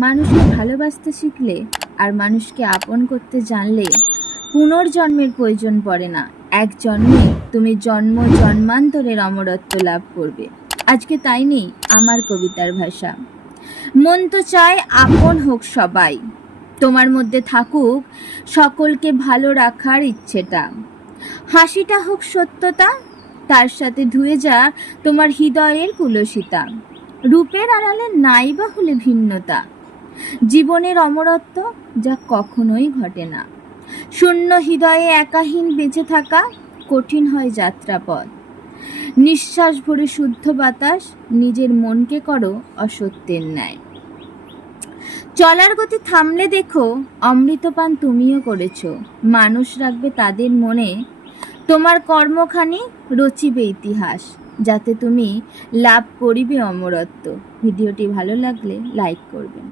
মানুষকে ভালোবাসতে শিখলে আর মানুষকে আপন করতে জানলে পুনর্জন্মের প্রয়োজন পড়ে না। এক জন্মে তুমি জন্ম জন্মান্তরের অমরত্ব লাভ করবে। আজকে তাই নেই আমার কবিতার ভাষা। মন তো চায় আপন হোক সবাই। তোমার মধ্যে থাকুক সকলকে ভালো রাখার ইচ্ছেটা। হাসিটা হোক সত্যতা, তার সাথে ধুয়ে যাক তোমার হৃদয়ের কুলসিতা। রূপের আড়ালে নাই বা হলে ভিন্নতা। জীবনের অমরত্ব যা কখনোই ঘটে না। শূন্য হৃদয়ে একাহীন বেঁচে থাকা কঠিন হয় যাত্রাপথ। নিঃশ্বাস ভরে শুদ্ধ বাতাস নিজের মনকে করো অসত্যের ন্যায়। চলার গতি থামলে দেখো, অমৃতপান তুমিও করেছ। মানুষ রাখবে তাদের মনে। তোমার কর্মখানি রচিবে ইতিহাস, যাতে তুমি লাভ করিবে অমরত্ব। ভিডিওটি ভালো লাগলে লাইক করবেন।